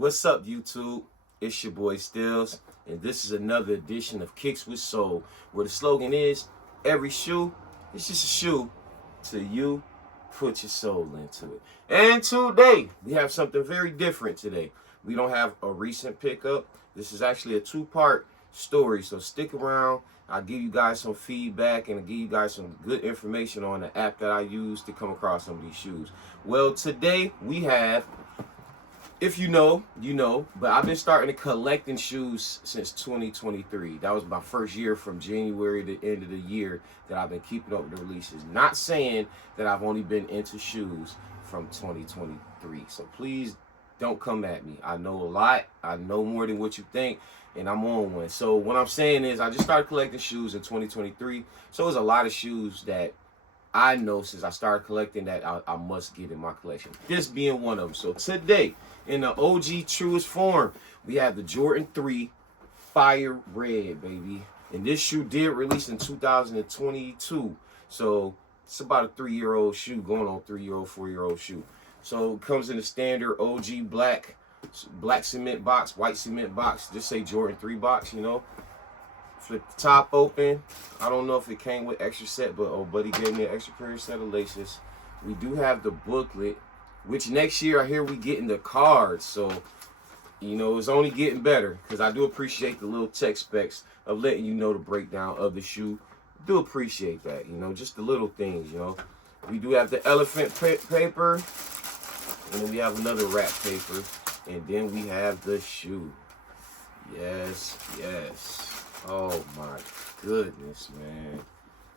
What's up, YouTube? It's your boy steelez, and this is another edition of Kicks with Soul, where the slogan is, every shoe is just a shoe till you put your soul into it. And today, we have something very different today. We don't have a recent pickup. This is actually a two-part story, so stick around. I'll give you guys some feedback and I'll give you guys some good information on the app that I use to come across some of these shoes. Well, today we have, if you know, you know, but I've been starting to collecting shoes since 2023. That was my first year from January to the end of the year that I've been keeping up with the releases. Not saying that I've only been into shoes from 2023. So please don't come at me. I know a lot. I know more than what you think, and I'm on one. So what I'm saying is I just started collecting shoes in 2023. So there's a lot of shoes that I know since I started collecting that I must get in my collection. This being one of them. So today, in the OG truest form, we have the Jordan 3 Fire Red, baby. And this shoe did release in 2022. So it's about a 3-year-old shoe, going on 3-year-old, 4-year-old shoe. So it comes in the standard OG black cement box, white cement box. Just say Jordan 3 box, you know. Flip the top open. I don't know if it came with extra set, but oh, buddy gave me an extra pair of set of laces. We do have the booklet, which next year I hear we getting the cards. So, you know, it's only getting better because I do appreciate the little tech specs of letting you know the breakdown of the shoe. Do appreciate that, you know, just the little things, you know. We do have the elephant paper, and then we have another wrap paper, and then we have the shoe. Yes, yes. Oh my goodness, man.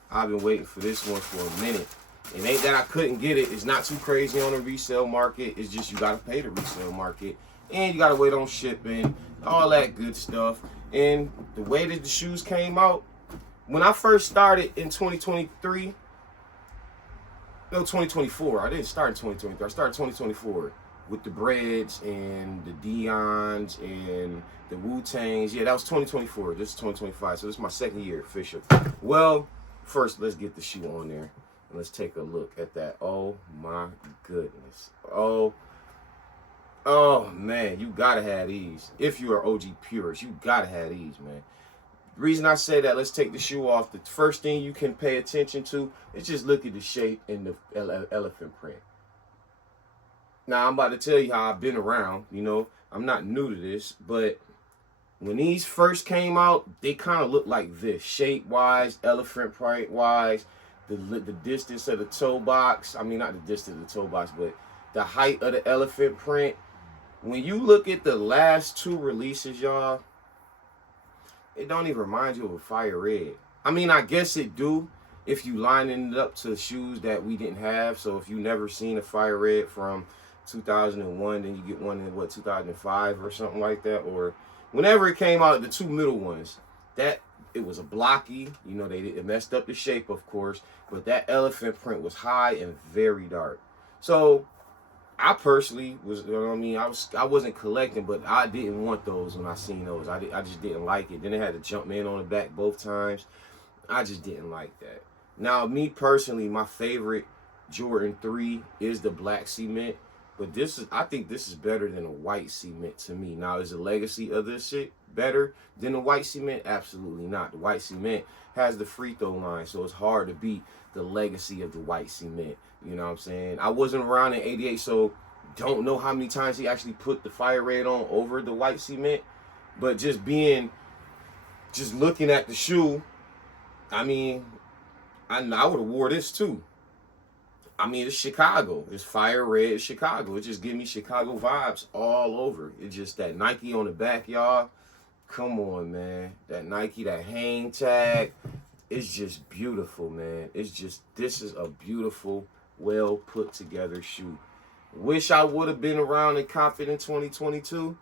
I've been waiting for this one for a minute. It ain't that I couldn't get it. It's not too crazy on the resale market. It's just you gotta pay the resale market. And you gotta wait on shipping, all that good stuff. And the way that the shoes came out, when I first started in 2023, no, 2024. I didn't start in 2023. I started 2024 with the Breads and the Dion's and the Wu-Tangs. Yeah, that was 2024. This is 2025. So this is my second year official. Well, first let's get the shoe on there. And let's take a look at that. Oh my goodness. Oh man, you gotta have these. If you are OG purist, you gotta have these, man. The reason I say that, let's take the shoe off. The first thing you can pay attention to is just look at the shape and the elephant print. Now, I'm about to tell you how I've been around. You know, I'm not new to this, but when these first came out, they kind of looked like this. Shape-wise, elephant print-wise, the distance of the toe box. I mean, not the distance of the toe box, but the height of the elephant print. When you look at the last two releases, y'all, it don't even remind you of a Fire Red. I mean, I guess it do if you lining it up to shoes that we didn't have. So if you never seen a Fire Red from 2001, then you get one in, what, 2005 or something like that, or whenever it came out, the two middle ones, that it was a blocky, you know, it messed up the shape, of course, but that elephant print was high and very dark. So I personally was, you know what I mean, I wasn't collecting, but I didn't want those when I seen those. I just didn't like it. Then it had to jump in on the back both times. I just didn't like that. Now, me personally, my favorite Jordan 3 is the black cement. But I think this is better than a white cement to me. Now, is the legacy of this shit better than the white cement? Absolutely not. The white cement has the free throw line, so it's hard to beat the legacy of the white cement. You know what I'm saying? I wasn't around in '88, so don't know how many times he actually put the Fire Red on over the white cement. But just looking at the shoe, I mean, I would have wore this too. I mean, it's Chicago. It's Fire Red Chicago. It just gives me Chicago vibes all over. It's just that Nike on the back, y'all. Come on, man. That Nike, that hang tag. It's just beautiful, man. It's just, this is a beautiful, well put together shoe. Wish I would have been around and copped it in 2022.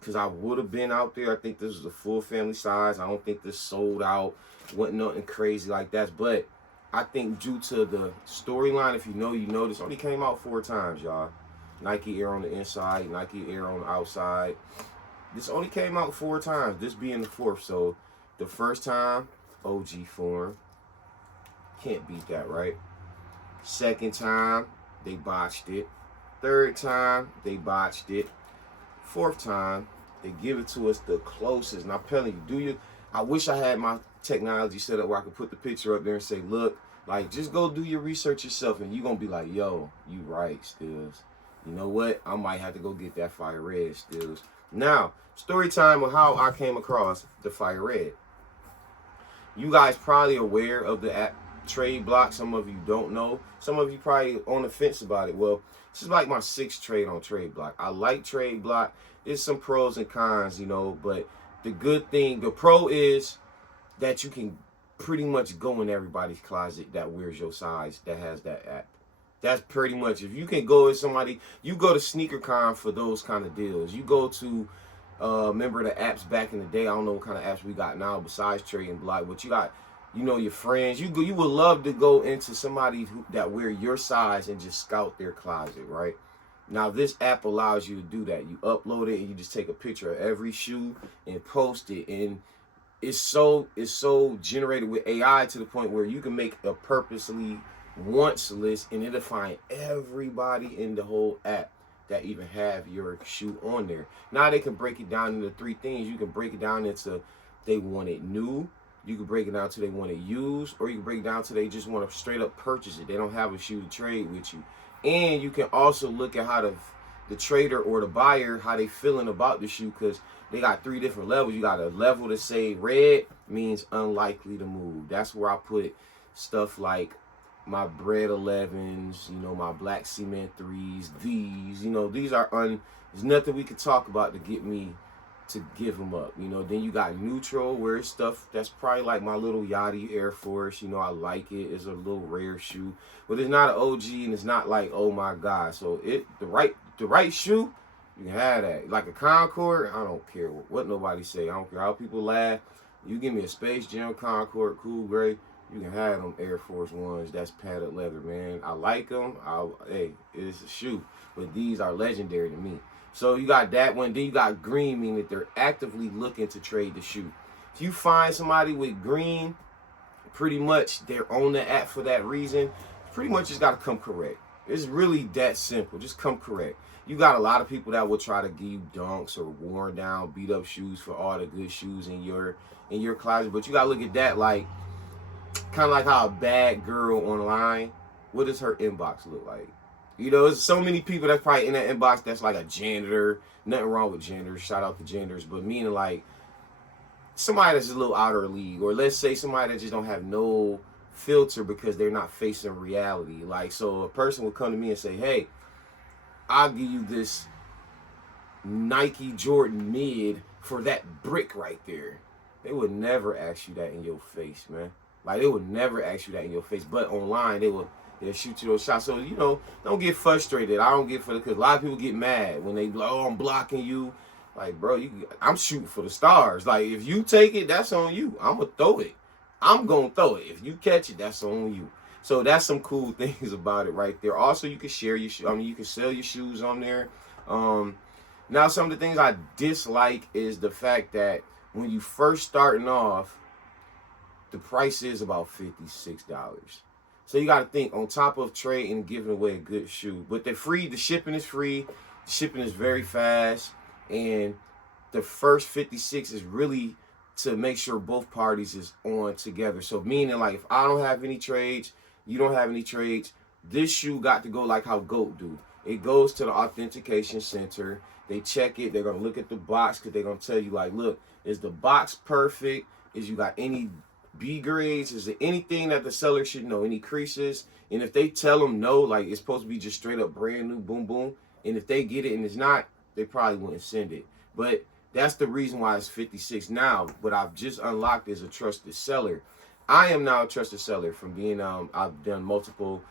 Because I would have been out there. I think this was a full family size. I don't think this sold out. Wasn't nothing crazy like that. But I think due to the storyline, if you know, you know, this only came out 4 times, y'all. Nike Air on the inside, Nike Air on the outside. This only came out 4 times, this being the 4th. So the first time, OG form. Can't beat that, right? Second time, they botched it. Third time, they botched it. fourth time, they give it to us the closest. And I'm telling you, I wish I had my technology set up where I could put the picture up there and say, look, like, just go do your research yourself, and you're going to be like, yo, you right, steelez. You know what? I might have to go get that fire red, steelez. Now, story time of how I came across the fire red. You guys probably aware of the app Tradeblock. Some of you don't know. Some of you probably on the fence about it. Well, this is like my 6th trade on Tradeblock. I like Tradeblock. There's some pros and cons, you know, but the good thing, the pro is that you can pretty much go in everybody's closet that wears your size that has that app. That's pretty much, if you can go with somebody, you go to SneakerCon for those kind of deals. You go to, remember the apps back in the day, I don't know what kind of apps we got now besides Tradeblock, but you got, you know, your friends. You would love to go into somebody that wear your size and just scout their closet, right? Now, this app allows you to do that. You upload it and you just take a picture of every shoe and post it. And it's so generated with AI to the point where you can make a purposely wants list and it'll find everybody in the whole app that even have your shoe on there. Now they can break it down into 3 things. You can break it down into they want it new, you can break it down to they want it used, or you can break it down to they just want to straight up purchase it. They don't have a shoe to trade with you. And you can also look at how the trader or the buyer, how they feeling about the shoe, because they got 3 different levels. You got a level to say red means unlikely to move. That's where I put stuff like my bread 11s, you know, my black cement 3s, these, you know, these are there's nothing we could talk about to get me to give them up, you know. Then you got neutral, where it's stuff that's probably like my little Yachty Air Force, you know, I like it. It's a little rare shoe, but it's not an OG and it's not like, oh my God. So the right shoe, you can have that. Like a Concord, I don't care what nobody say. I don't care how people laugh. You give me a Space Jam Concord, cool, great. You can have them Air Force Ones. That's padded leather, man. I like them. Hey, it's a shoe. But these are legendary to me. So you got that one. Then you got green, meaning that they're actively looking to trade the shoe. If you find somebody with green, pretty much they're on the app for that reason. Pretty much just got to come correct. It's really that simple. Just come correct. You got a lot of people that will try to give you dunks or worn down, beat up shoes for all the good shoes in your closet. But you got to look at that like, kind of like how a bad girl online, what does her inbox look like? You know, there's so many people that's probably in that inbox that's like a janitor. Nothing wrong with janitors. Shout out to janitors. But meaning like somebody that's a little out of league. Or let's say somebody that just don't have no filter because they're not facing reality. Like, so a person will come to me and say, hey, I'll give you this Nike Jordan mid for that brick right there. They would never ask you that in your face, man. Like, they would never ask you that in your face. But online, they'll shoot you those shots. So, you know, don't get frustrated. I don't get because a lot of people get mad when they be like, oh, I'm blocking you. Like, bro, I'm shooting for the stars. Like, if you take it, that's on you. I'm going to throw it. I'm going to throw it. If you catch it, that's on you. So that's some cool things about it right there. Also, you can share your shoes. I mean, you can sell your shoes on there. Now, some of the things I dislike is the fact that when you first starting off, the price is about $56. So you got to think on top of trading and giving away a good shoe. But they're free. The shipping is free. The shipping is very fast. And the first 56 is really to make sure both parties is on together. So meaning like if I don't have any trades, you don't have any trades, this shoe got to go like how GOAT do. It goes to the authentication center. They check it. They're going to look at the box because they're going to tell you like, look, is the box perfect? Is you got any B grades? Is there anything that the seller should know? Any creases? And if they tell them no, like it's supposed to be just straight up brand new, boom, boom. And if they get it and it's not, they probably wouldn't send it. But that's the reason why it's 56 now. What I've just unlocked is a trusted seller. I am now a trusted seller from being, I've done multiple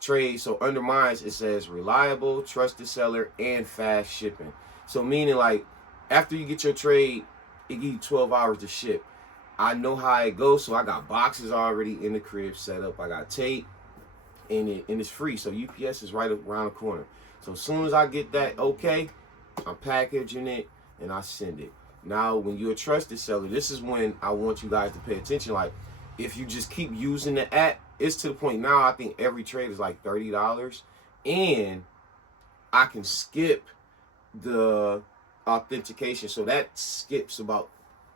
trades. So under mine, it says reliable, trusted seller, and fast shipping. So meaning like after you get your trade, it gives you 12 hours to ship. I know how it goes, so I got boxes already in the crib set up. I got tape, and it's free. So UPS is right around the corner. So as soon as I get that okay, I'm packaging it and I send it. Now, when you're a trusted seller, this is when I want you guys to pay attention. Like, if you just keep using the app, it's to the point now I think every trade is like $30, and I can skip the authentication. So that skips about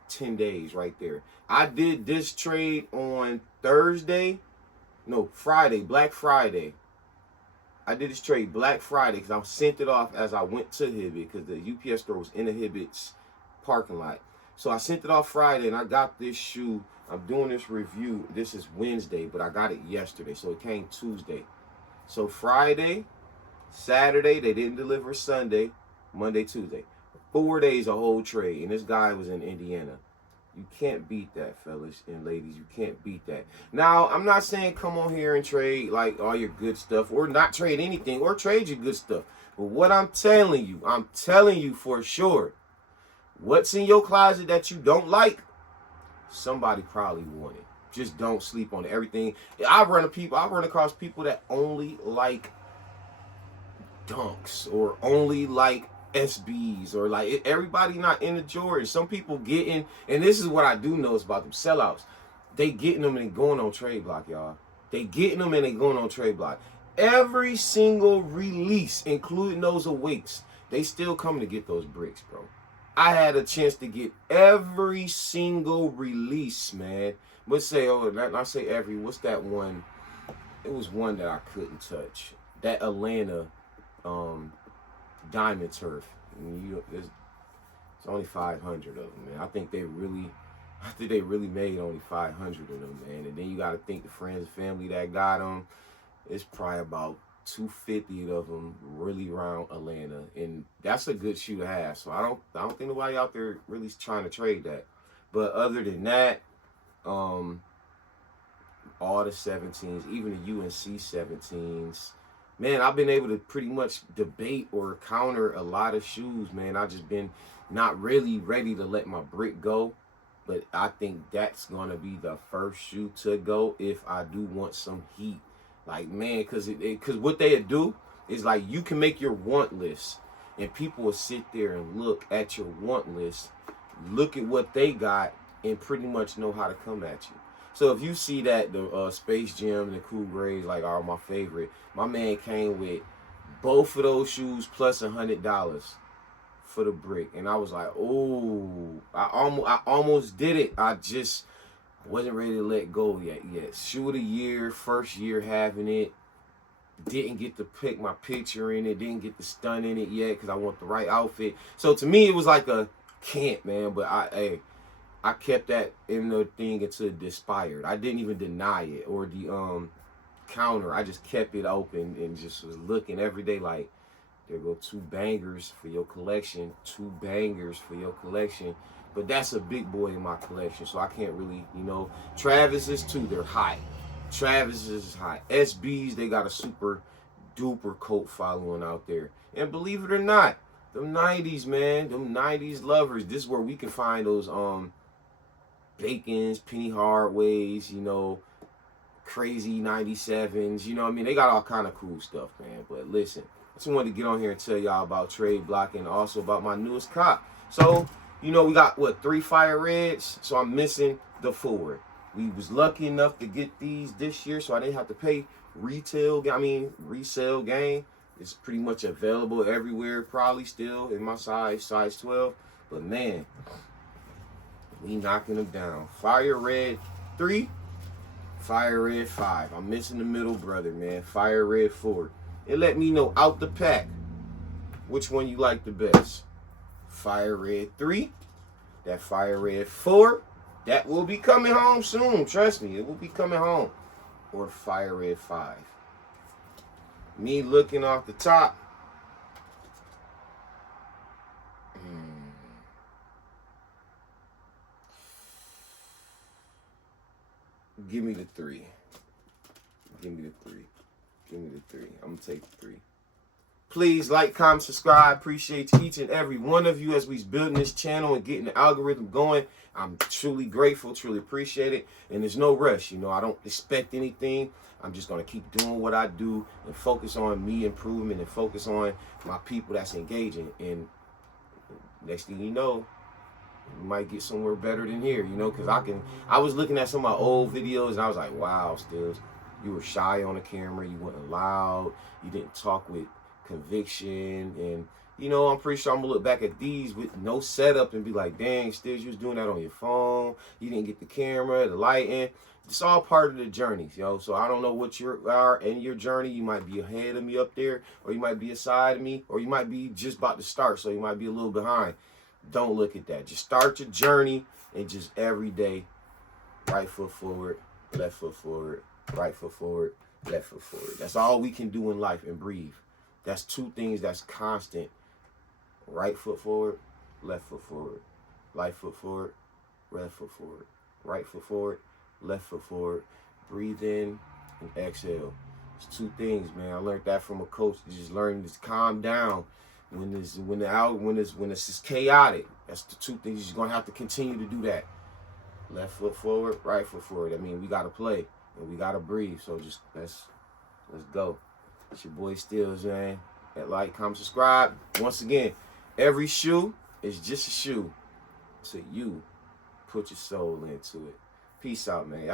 10 days right there. I did this trade on Friday, Black Friday. I did this trade Black Friday because I sent it off as I went to Hibbett because the UPS store was in the Hibbett's parking lot. So I sent it off Friday and I got this shoe. I'm doing this review. This is Wednesday, but I got it yesterday. So it came Tuesday. So Friday, Saturday, they didn't deliver Sunday, Monday, Tuesday. 4 days a whole trade. And this guy was in Indiana. You can't beat that, fellas and ladies. You can't beat that. Now, I'm not saying come on here and trade like all your good stuff or not trade anything or trade your good stuff. But what I'm telling you for sure, what's in your closet that you don't like, somebody probably want it. Just don't sleep on it. Everything. I run across people that only like dunks or only like SBs or like everybody not in the Jordan. Some people getting, and this is what I do know is about them sellouts. They getting them and going on Tradeblock, y'all. They getting them and they going on Tradeblock. Every single release, including those awakes, they still come to get those bricks, bro. I had a chance to get every single release, man. Let's say, what's that one? It was one that I couldn't touch. That Atlanta Diamond Turf. It's only 500 of them, man. I think they really made only 500 of them, man. And then you got to think the friends and family that got them. It's probably about 250 of them really around Atlanta, and that's a good shoe to have. So I don't think nobody out there really trying to trade that. But other than that, all the 17s, even the UNC 17s. Man, I've been able to pretty much debate or counter a lot of shoes, man. I've just been not really ready to let my brick go. But I think that's going to be the first shoe to go if I do want some heat. Like, man, because what they do is, like, you can make your want list. And people will sit there and look at your want list, look at what they got, and pretty much know how to come at you. So if you see that the Space Jam and the Cool Grays like are my favorite, my man came with both of those shoes plus $100 for the brick, and I was like, oh, I almost did it. I just wasn't ready to let go yet. Shoe of the year, first year having it. Didn't get to pick my picture in it. Didn't get the stun in it yet because I want the right outfit. So to me, it was like a can't, man. But I kept that in the thing until it expired. I didn't even deny it or the counter. I just kept it open and just was looking every day like, there go 2 bangers for your collection. 2 bangers for your collection. But that's a big boy in my collection, so I can't really, Travis's too, they're hot. Travis is hot. SBs, they got a super duper cult following out there. And believe it or not, them 90s, man, them 90s lovers, this is where we can find those Bacons, Penny Hardways, crazy 97s, they got all kind of cool stuff, man. But listen, I just wanted to get on here and tell y'all about Tradeblock and also about my newest cop. So, we got, 3 fire reds, so I'm missing the 4. We was lucky enough to get these this year, so I didn't have to pay resale game. It's pretty much available everywhere, probably still in my size 12. But, man, we knocking them down. Fire red 3, fire red 5. I'm missing the middle brother, man. Fire red 4. It let me know out the pack which one you like the best. Fire red 3, that fire red 4, that will be coming home soon. Trust me, it will be coming home. Or fire red 5. Me looking off the top. Give me the 3. Give me the 3. Give me the 3. I'm going to take the 3. Please like, comment, subscribe. Appreciate each and every one of you as we're building this channel and getting the algorithm going. I'm truly grateful, truly appreciate it. And there's no rush. I don't expect anything. I'm just going to keep doing what I do and focus on me improvement and focus on my people that's engaging. And next thing you know, we might get somewhere better than here, because I was looking at some of my old videos and I was like, wow, Steelz, you were shy on the camera. You weren't loud. You didn't talk with conviction, and You know, I'm pretty sure I'm gonna look back at these with no setup and be like, dang, Steelz, you was doing that on your phone. You didn't get the camera, the lighting. It's all part of the journey, yo. So I don't know what you are in your journey. You might be ahead of me up there, or you might be aside of me, or you might be just about to start, so you might be a little behind. Don't look at that. Just start your journey and just every day, right foot forward, left foot forward, right foot forward, left foot forward. That's all we can do in life and breathe. That's two things that's constant. Right foot forward, left foot forward. Right foot forward, left foot forward. Right foot forward, left foot forward. Breathe in and exhale. It's two things, man. I learned that from a coach. You just learn to calm down when it's just chaotic. That's the two things. You're gonna have to continue to do that. Left foot forward, right foot forward. I mean, we gotta play and we gotta breathe. So just let's go. It's your boy steelez, man. Like, comment, subscribe. Once again, every shoe is just a shoe. So you put your soul into it. Peace out, man.